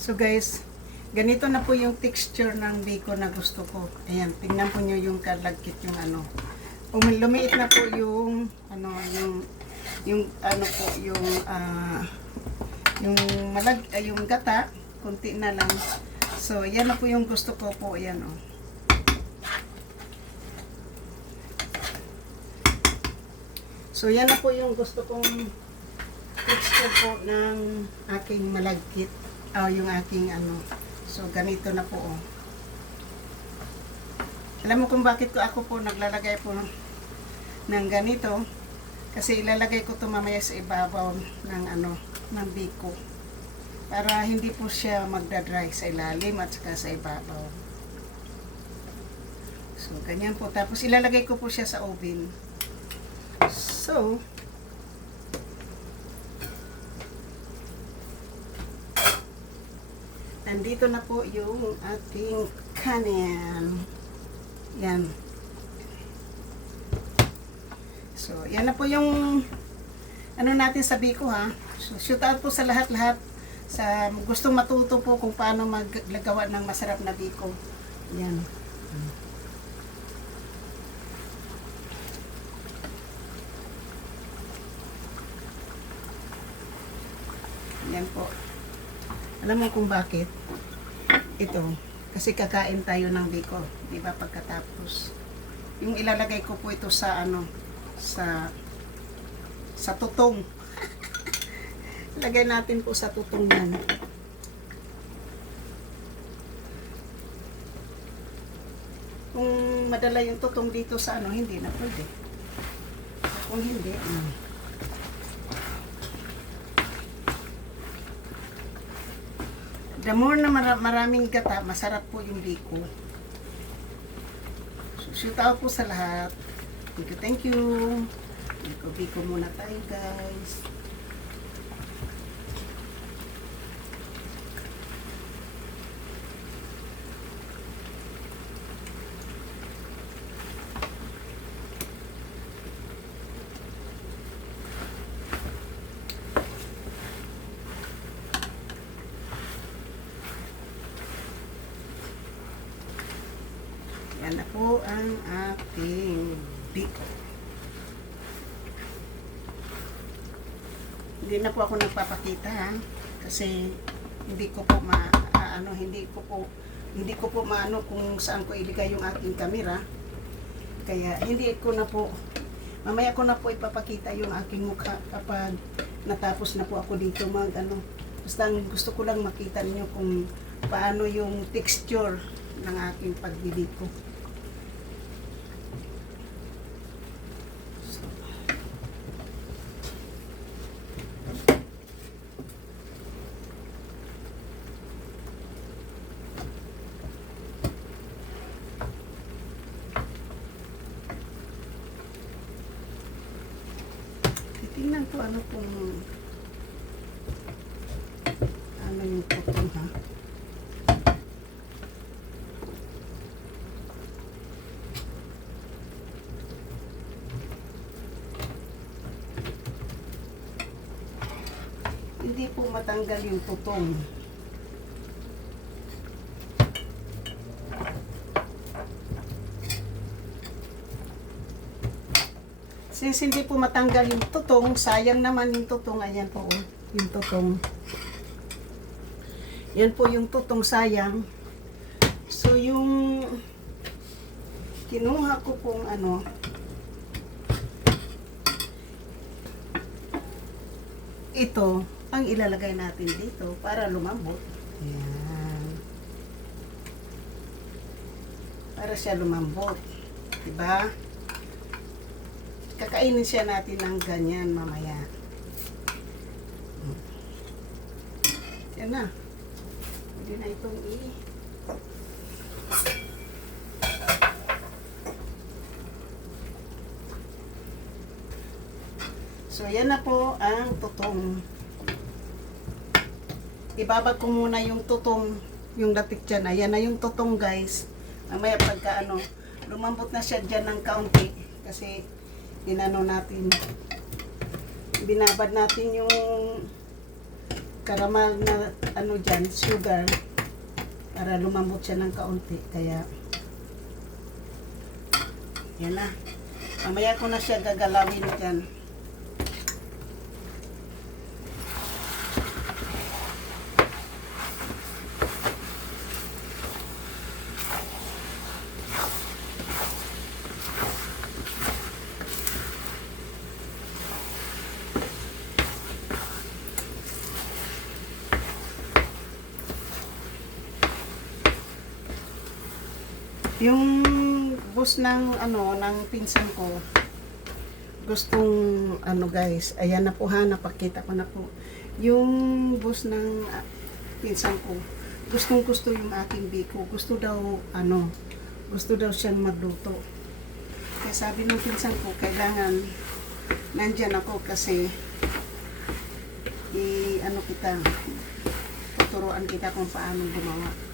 So guys, ganito na po yung texture ng biko na gusto ko. Ayan, tingnan po nyo yung kalagkit yung ano. Lumiit na po yung ano, yung ano po, yung gata, konti na lang. So, yan na po yung gusto ko po, yan oh. So, yan na po yung gusto kong texture po ng aking malagkit. Yung aking ano. So, ganito na po oh. Alam mo kung bakit ko ako po naglalagay po ng ganito? Kasi ilalagay ko ito mamaya sa ibabaw ng ano, ng biko. Para hindi po siya magdadry sa ilalim at saka sa ibabaw. So, ganyan po. Tapos ilalagay ko po siya sa oven. So, nandito na po yung ating kanin. Yan. So, yan na po yung ano natin sa biko ha. So, shout out po sa lahat-lahat sa gustong matuto po kung paano maglagawa ng masarap na biko. Yan. Yan po. Alam mo kung bakit? Ito. Kasi kakain tayo ng biko. Diba pagkatapos? Yung ilalagay ko po ito sa ano, sa tutong. Lagay natin po sa tutong yan. Kung madala yung tutong dito sa ano, hindi na pwede. Kung hindi, the more na maraming gata, masarap po yung biko. So, shoot out po sa lahat. Thank you, thank you. Biko muna tayo, guys. Yan na po ang ating biko. Hindi na po ako nagpapakita ha, kasi hindi ko po hindi ko po maano kung saan ko iligay yung aking camera. Kaya hindi ko na po, mamaya ko na po ipapakita yung aking mukha kapag natapos na po ako dito basta gusto ko lang makita niyo kung paano yung texture ng aking pagbibiko. Tingnan ko ano yung tutong ha. Hindi po matanggal yung tutong. Since hindi po matanggal yung tutong, sayang naman yung tutong. Ayan po, yung tutong. Yan po yung tutong, sayang. So, yung kinuha ko pong ano, ito, ang ilalagay natin dito para lumambot. Ayan. Para siya lumambot. Diba? Kakainin siya natin ng ganyan mamaya. Yan na. Pwede na itong So, yan na po ang tutong. Ibabag ko muna yung tutong, yung latik dyan. Ayan na yung tutong, guys. Mamaya pagka lumambot na siya dyan ng kaunti. Kasi, binabad natin yung caramel na ano dyan, sugar, para lumambot siya ng kaunti. Kaya, yan na. Mamaya ko na siya gagalawin dyan. Yung boss ng ano ng pinsan ko gustong ano guys, ayan na po ha, napakita ko na po yung boss ng pinsan ko, gusto yung aking biko, gusto daw siyang magluto. Kaya sabi ng pinsan ko, kailangan nandyan ako kasi kita tuturuan kita kung paano gumawa.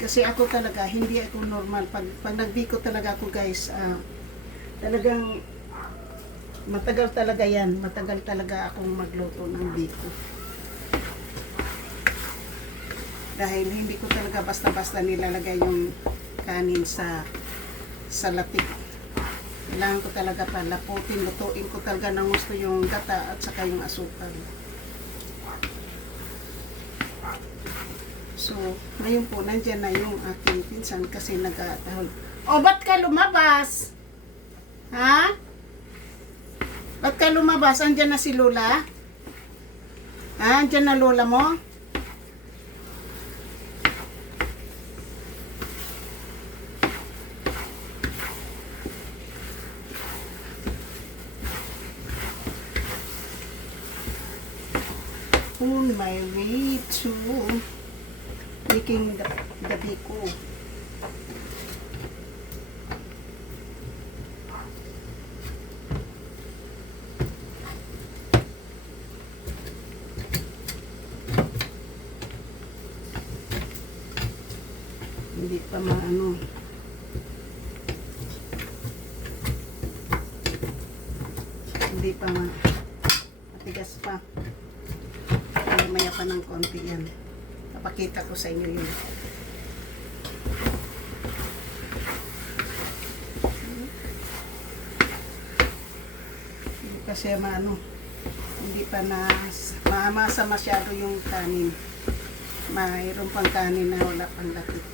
Kasi ako talaga, hindi ako normal. Pag nagbiko talaga ako guys, talagang matagal talaga yan. Matagal talaga akong magluto ng biko. Dahil hindi ko talaga basta-basta nilalagay yung kanin sa latik. Kailangan ko talaga palaputin, lutuin ko talaga ng gusto yung gata at saka yung asukal. So, ngayon po, nandyan na yung aking pinsan kasi nag-aatahol. O, ba't ka lumabas? Ha? Ba't ka lumabas? Andyan na si Lola? Ha? Andyan na Lola mo? On my way to making the biko. Hindi pa maano. Hindi pa matigas pa. Maya pa ng konti yan. Napakita ko sa inyo yun. Hindi pa siya hindi pa mamasa masyado yung kanin. Mayroon pang kanin na wala pang lapit.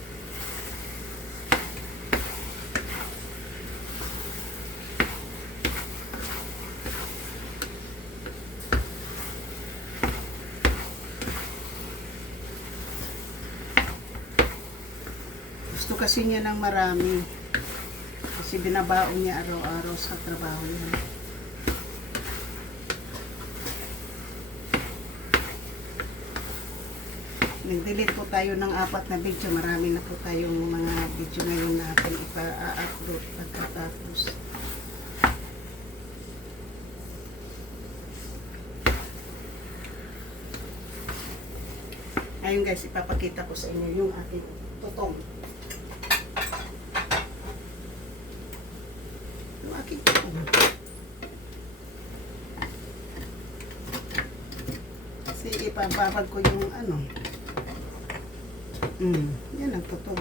Gusto kasi niya ng marami. Kasi binabaon niya araw-araw sa trabaho niya. Nag-delete po tayo ng 4 na video. Marami na po tayong mga video ngayon na ating ipa-upload pagkatapos. Ayun guys, ipapakita ko sa inyo yung ating tutong. Kasi ipababag ko yung yan ang totoo.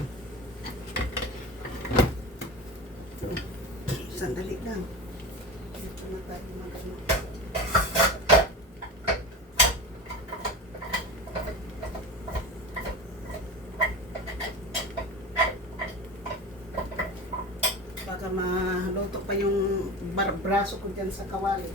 So, sandali lang. Ito na tayo magano. Baka maluto pa yung braso ko dyan sa kawali.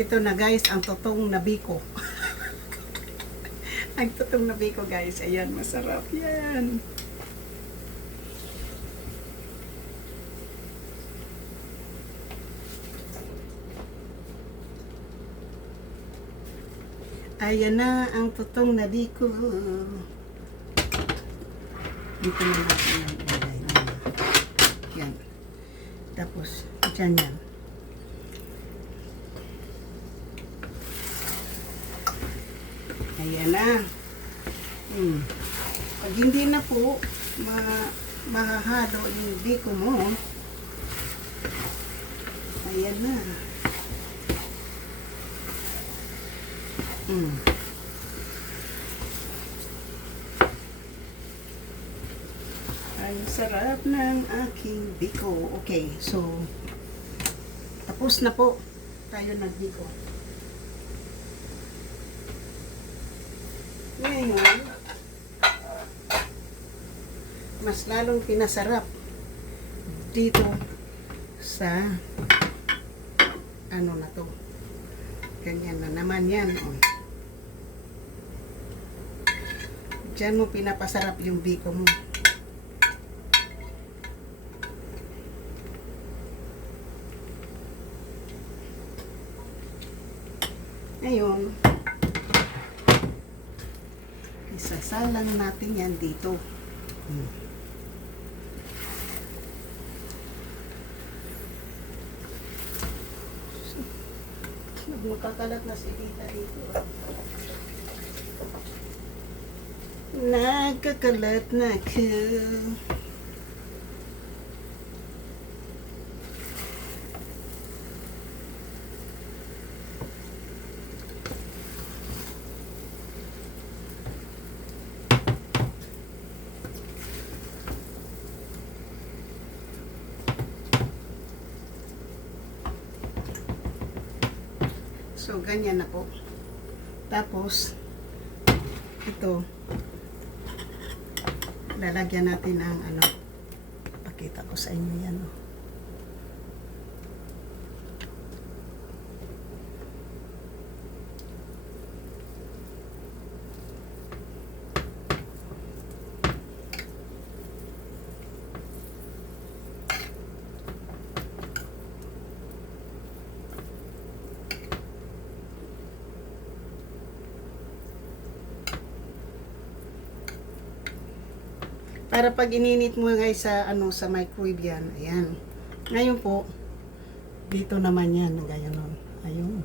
Ito na guys, ang totoong nabiko. Ang totoong nabiko guys. Ayan, masarap yan. Ayan na ang tutong na biko. Dito na natin yung ilagay. Yan. Tapos, dyan yan. Ayan na. Pag hindi na po mahahalo yung biko mo, ayan na. Ay, sarap ng aking biko. Okay, so tapos na po tayo nagbiko. Ngayon, mas lalong pinasarap dito sa ano na to. Ganyan na naman yan. Oh. Diyan mo pinapasarap yung biko mo. Ngayon, isasalang natin yan dito. Magkakalat na si Tita dito. Nagkakalat na ko. So, ganyan na po. Tapos, ito, lalagyan natin ng ano, pakita ko sa inyo yan. Para pag ininit mo guys sa ano sa microwave yan, ayan. Ngayon po, dito naman yan, ganyan nun. Ayun.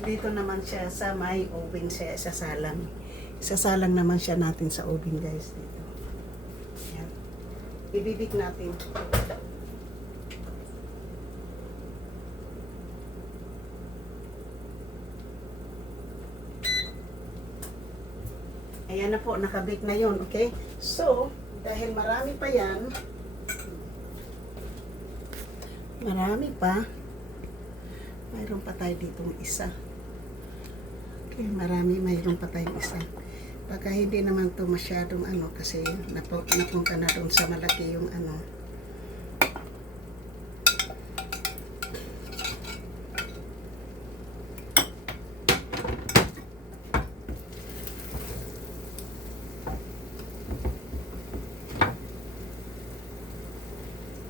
Dito naman siya sa may oven siya, isasalang. Isasalang naman siya natin sa oven guys dito. Ayan. Ibibig natin. Ayan na po, nakabake na yon, okay? So, dahil marami pa yan, marami pa, mayroon pa tayo ditong isa. Okay, mayroon pa tayong isa. Baka hindi naman to masyadong ano, kasi napunta na doon sa malaki yung ano.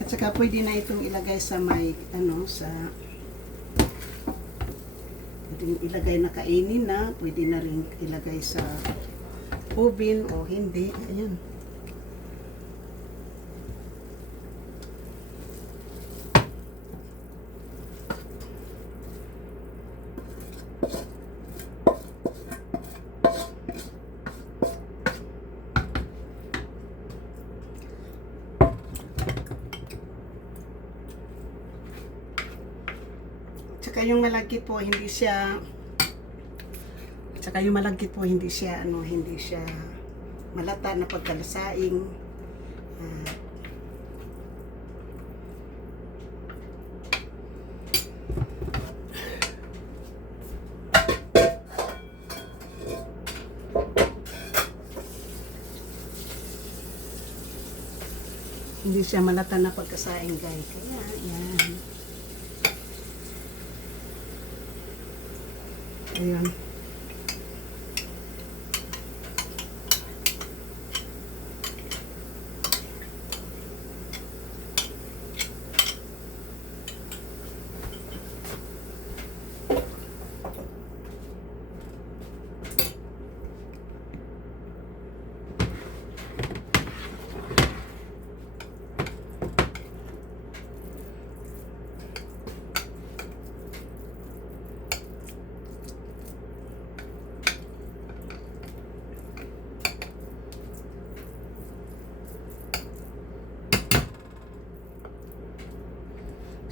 At saka pwede na itong ilagay sa may ano sa pwede ilagay na kainin na, pwede na rin ilagay sa oven o hindi. Ayan. Tsaka yung malagkit po hindi siya ano, hindi siya malata na pagkalasaing. Hindi siya malata na pagkasaing guys. Kaya yan. Ayan.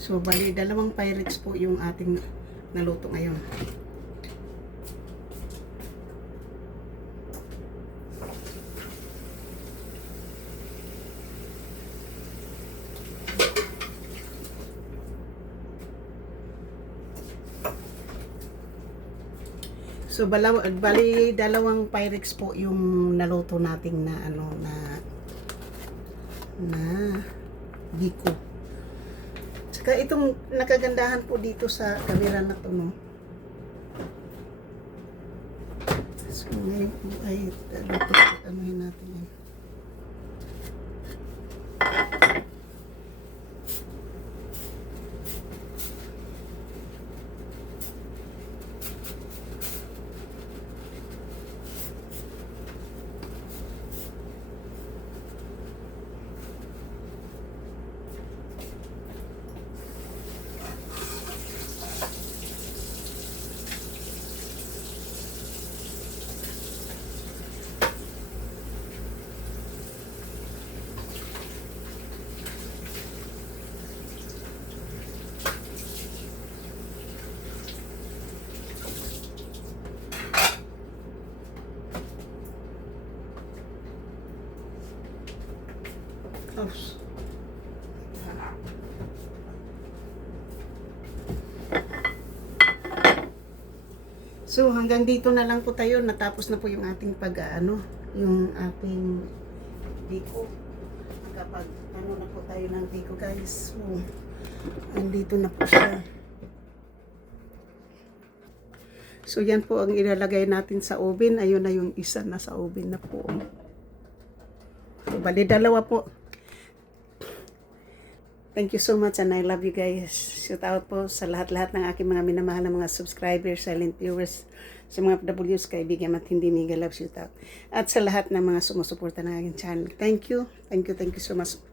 So, bali, 2 Pyrex po yung ating naluto ngayon. So, bali, 2 Pyrex po yung naluto nating na, na biko. Saka itong nakagandahan po dito sa kamera na to, no? So, ngayon po ay anuhin natin yan. Oops. So, hanggang dito na lang po tayo. Natapos na po yung ating yung ating biko. Kapag na po tayo ng biko, guys. So, andito na po siya. So, yan po ang ilalagay natin sa oven. Ayun na yung isa na sa oven na po. So, bali 2 po. Thank you so much and I love you guys. Shout out po sa lahat-lahat ng aking mga minamahal na mga subscribers, silent viewers, sa mga W's, kaibigan at hindi mega love, shout out. At sa lahat ng mga sumusuporta ng aking channel. Thank you. Thank you so much.